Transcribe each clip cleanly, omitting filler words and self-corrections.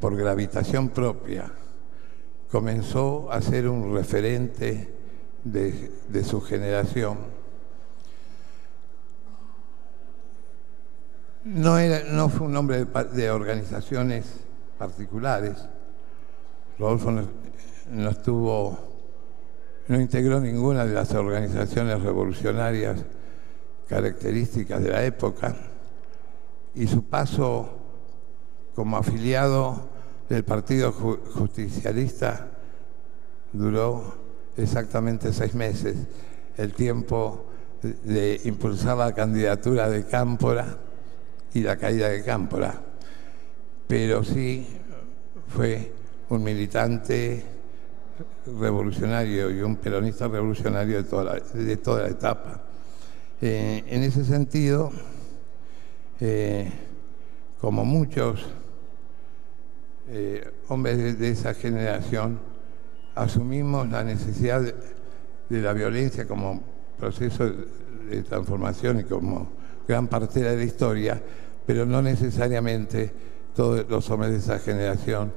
por gravitación propia, comenzó a ser un referente de su generación. No fue un hombre de organizaciones particulares. Rodolfo no integró ninguna de las organizaciones revolucionarias características de la época, y su paso como afiliado del Partido Justicialista duró exactamente 6 meses, el tiempo de impulsar la candidatura de Cámpora y la caída de Cámpora. Pero sí fue un militante revolucionario y un peronista revolucionario de toda la etapa. En ese sentido, como muchos hombres de esa generación, asumimos la necesidad de la violencia como proceso de transformación y como gran partera de la historia, pero no necesariamente todos los hombres de esa generación,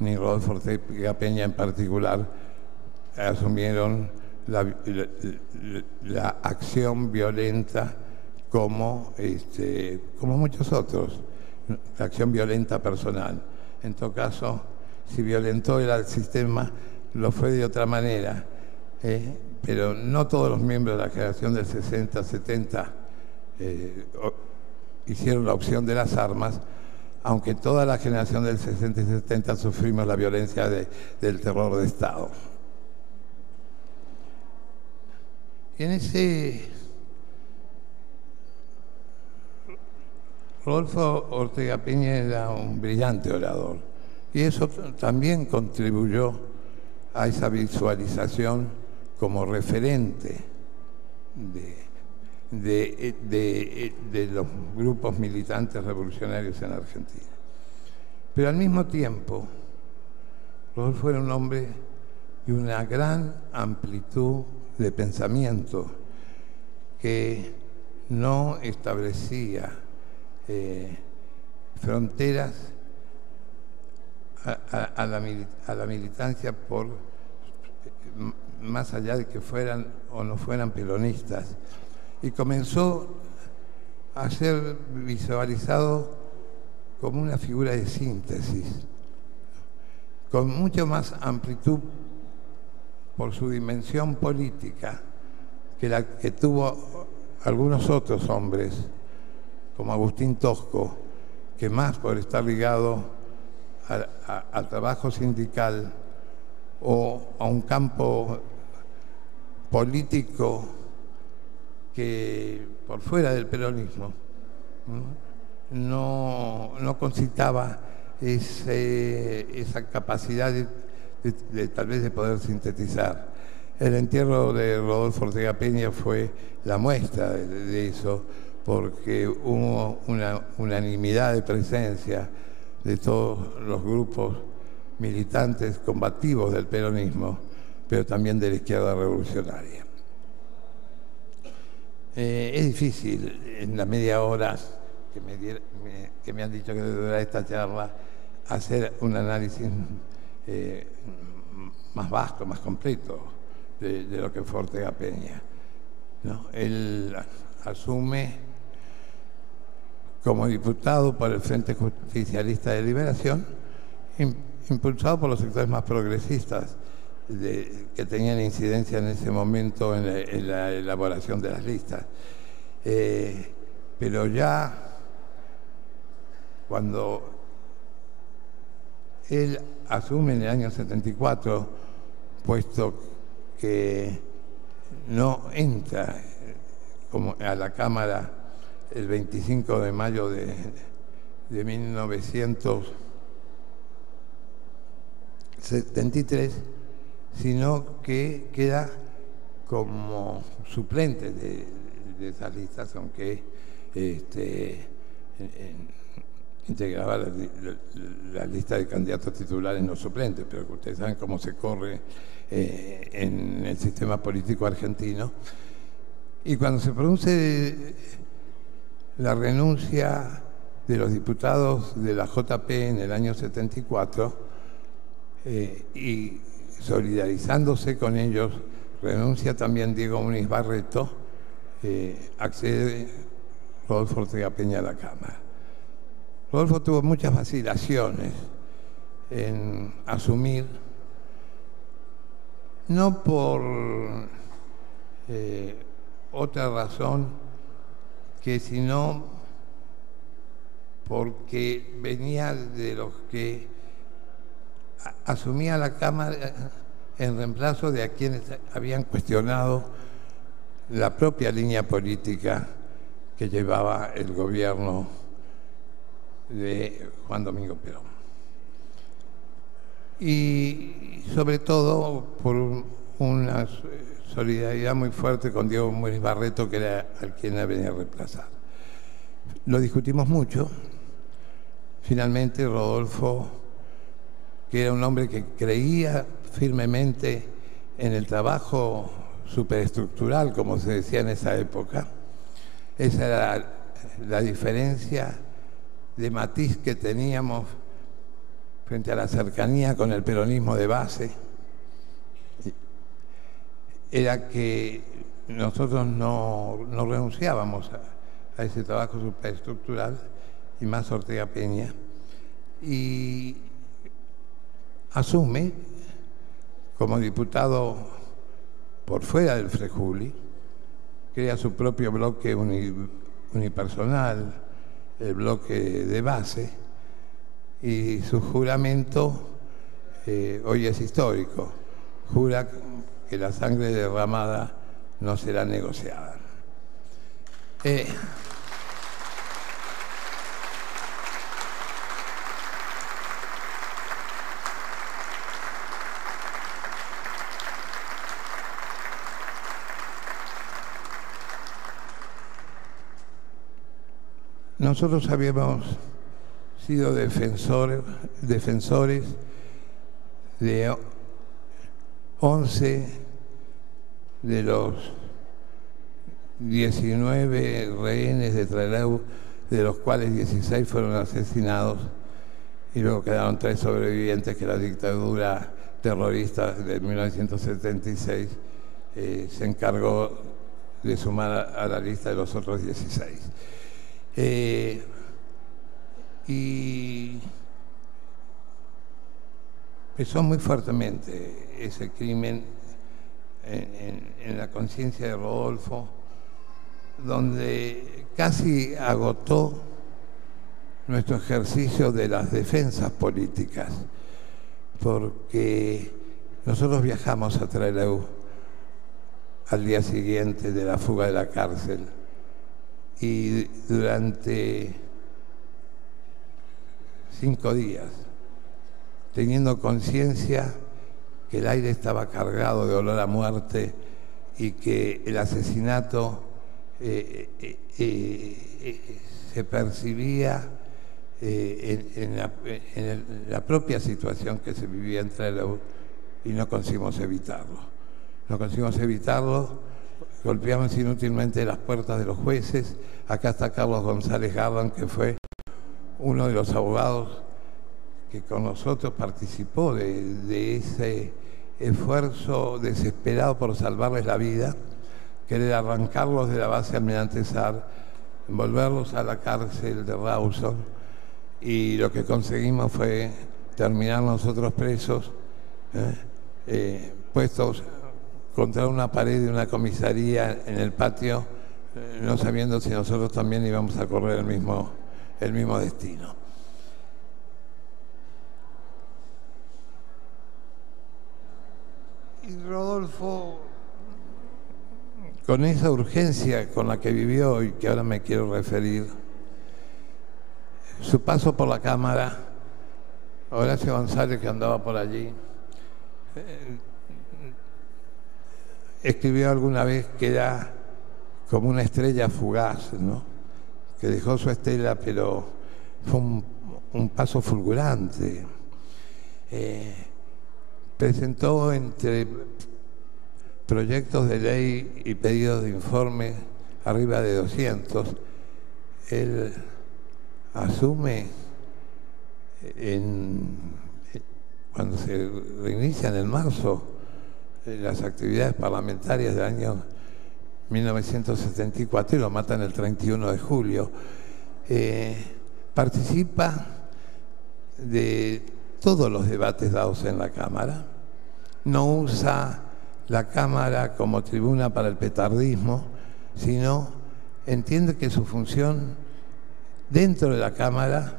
ni Rodolfo Ortega Peña en particular, asumieron la acción violenta como muchos otros, la acción violenta personal. En todo caso, si violentó el sistema, lo fue de otra manera, pero no todos los miembros de la generación del 60, 70 hicieron la opción de las armas, aunque toda la generación del 60 y 70 sufrimos la violencia del terror de Estado. Y en ese Rodolfo Ortega Peña era un brillante orador, y eso también contribuyó a esa visualización como referente de los grupos militantes revolucionarios en Argentina. Pero al mismo tiempo, Rodolfo era un hombre de una gran amplitud de pensamiento que no establecía fronteras a la militancia más allá de que fueran o no fueran peronistas, y comenzó a ser visualizado como una figura de síntesis, con mucho más amplitud por su dimensión política que la que tuvo algunos otros hombres, como Agustín Tosco, que más por estar ligado al trabajo sindical o a un campo político que por fuera del peronismo no concitaba esa capacidad tal vez de poder sintetizar. El entierro de Rodolfo Ortega Peña fue la muestra de eso, porque hubo una unanimidad de presencia de todos los grupos militantes combativos del peronismo, pero también de la izquierda revolucionaria. Es difícil en la media hora que me han dicho que debe durar esta charla hacer un análisis más vasto, más completo de lo que fue Ortega Peña, ¿no? Él asume como diputado por el Frente Justicialista de Liberación, impulsado por los sectores más progresistas que tenían incidencia en ese momento en la elaboración de las listas. Pero ya cuando él asume en el año 74, puesto que no entra como a la Cámara el 25 de mayo de 1973, sino que queda como suplente de esas listas, aunque integraba la lista de candidatos titulares no suplentes, pero que ustedes saben cómo se corre en el sistema político argentino. Y cuando se produce la renuncia de los diputados de la JP en el año 74 y solidarizándose con ellos, renuncia también Diego Muniz Barreto, accede Rodolfo Ortega Peña a la Cámara. Rodolfo tuvo muchas vacilaciones en asumir, no por otra razón que sino porque venía de los que asumía la Cámara en reemplazo de a quienes habían cuestionado la propia línea política que llevaba el gobierno de Juan Domingo Perón. Y sobre todo por una solidaridad muy fuerte con Diego Muniz Barreto, que era al quien venía a reemplazar. Lo discutimos mucho. Finalmente Rodolfo, que era un hombre que creía firmemente en el trabajo superestructural, como se decía en esa época, esa era la diferencia de matiz que teníamos frente a la cercanía con el peronismo de base, era que nosotros no renunciábamos a ese trabajo superestructural, y más Ortega Peña, y asume como diputado por fuera del Frejuli, crea su propio bloque unipersonal, el bloque de base, y su juramento hoy es histórico. Jura que la sangre derramada no será negociada. Nosotros habíamos sido defensores de 11 de los 19 rehenes de Trelew, de los cuales 16 fueron asesinados y luego quedaron 3 sobrevivientes que la dictadura terrorista de 1976 se encargó de sumar a la lista de los otros 16. Y pesó muy fuertemente ese crimen en la conciencia de Rodolfo, donde casi agotó nuestro ejercicio de las defensas políticas, porque nosotros viajamos a Trelew al día siguiente de la fuga de la cárcel y durante 5 días, teniendo conciencia que el aire estaba cargado de olor a muerte y que el asesinato se percibía en la propia situación que se vivía en Trelew, y no conseguimos evitarlo. No conseguimos evitarlo. Golpeamos inútilmente las puertas de los jueces. Acá está Carlos González Garland, que fue uno de los abogados que con nosotros participó de ese esfuerzo desesperado por salvarles la vida, querer arrancarlos de la base Almirante Saar, envolverlos a la cárcel de Rawson, y lo que conseguimos fue terminar nosotros presos, puestos contra una pared de una comisaría en el patio, no sabiendo si nosotros también íbamos a correr el mismo destino. Y Rodolfo, con esa urgencia con la que vivió y que ahora me quiero referir, su paso por la Cámara, Horacio González, que andaba por allí, escribió alguna vez que era como una estrella fugaz, ¿no?, que dejó su estela, pero fue un paso fulgurante. Presentó entre proyectos de ley y pedidos de informe arriba de 200. Él asume cuando se reinician en marzo las actividades parlamentarias del año 1974 y lo matan el 31 de julio, participa de todos los debates dados en la Cámara, no usa la Cámara como tribuna para el petardismo, sino entiende que su función dentro de la Cámara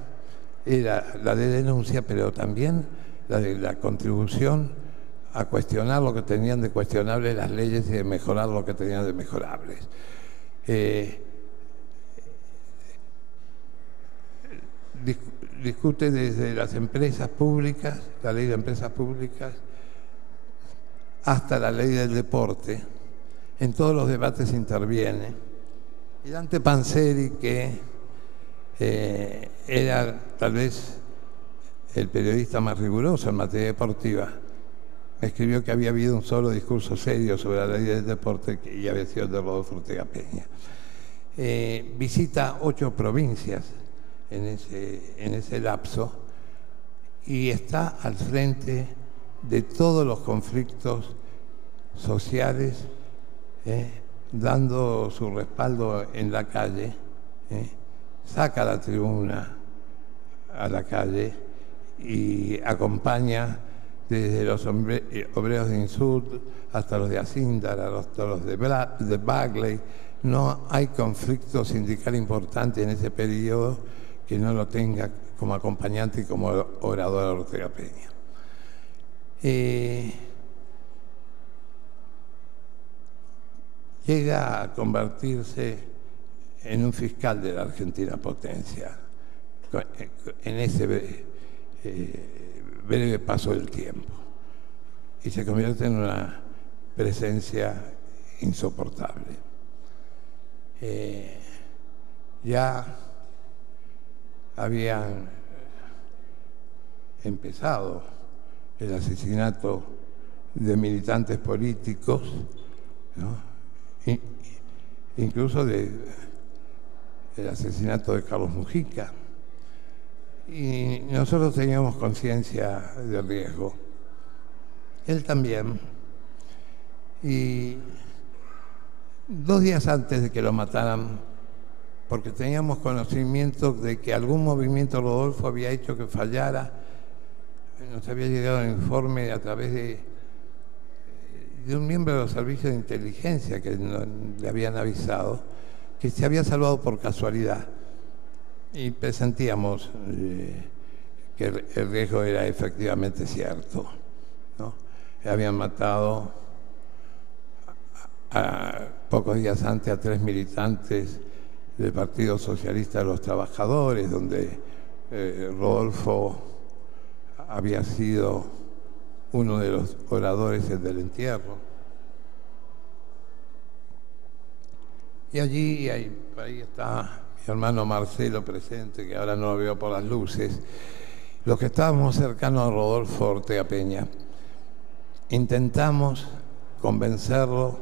era la de denuncia, pero también la de la contribución a cuestionar lo que tenían de cuestionables las leyes y de mejorar lo que tenían de mejorables. Discute desde las empresas públicas, la ley de empresas públicas, hasta la ley del deporte. En todos los debates interviene. Y Dante Panzeri, que era tal vez el periodista más riguroso en materia deportiva, escribió que había habido un solo discurso serio sobre la ley del deporte y había sido el de Rodolfo Ortega Peña. Visita 8 provincias en ese lapso y está al frente de todos los conflictos sociales, dando su respaldo en la calle, saca la tribuna a la calle y acompaña desde los obreros de Insud hasta los de Acíndar, hasta los de Bagley. No hay conflicto sindical importante en ese periodo que no lo tenga como acompañante y como orador Ortega Peña. Llega a convertirse en un fiscal de la Argentina potencia en ese breve paso del tiempo y se convierte en una presencia insoportable. Ya habían empezado el asesinato de militantes políticos, ¿no? Incluso el asesinato de Carlos Mujica. Y nosotros teníamos conciencia del riesgo. Él también. Y 2 días antes de que lo mataran, porque teníamos conocimiento de que algún movimiento Rodolfo había hecho que fallara, nos había llegado un informe a través de un miembro de los servicios de inteligencia que le habían avisado que se había salvado por casualidad. Y presentíamos que el riesgo era efectivamente cierto, ¿no? Habían matado pocos días antes a 3 militantes del Partido Socialista de los Trabajadores, donde Rodolfo había sido uno de los oradores del entierro. Y allí, ahí está mi hermano Marcelo presente, que ahora no lo veo por las luces. Los que estábamos cercanos a Rodolfo Ortega Peña, intentamos convencerlo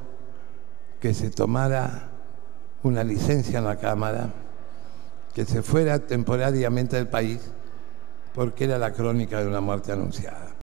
que se tomara una licencia en la Cámara, que se fuera temporariamente del país, porque era la crónica de una muerte anunciada.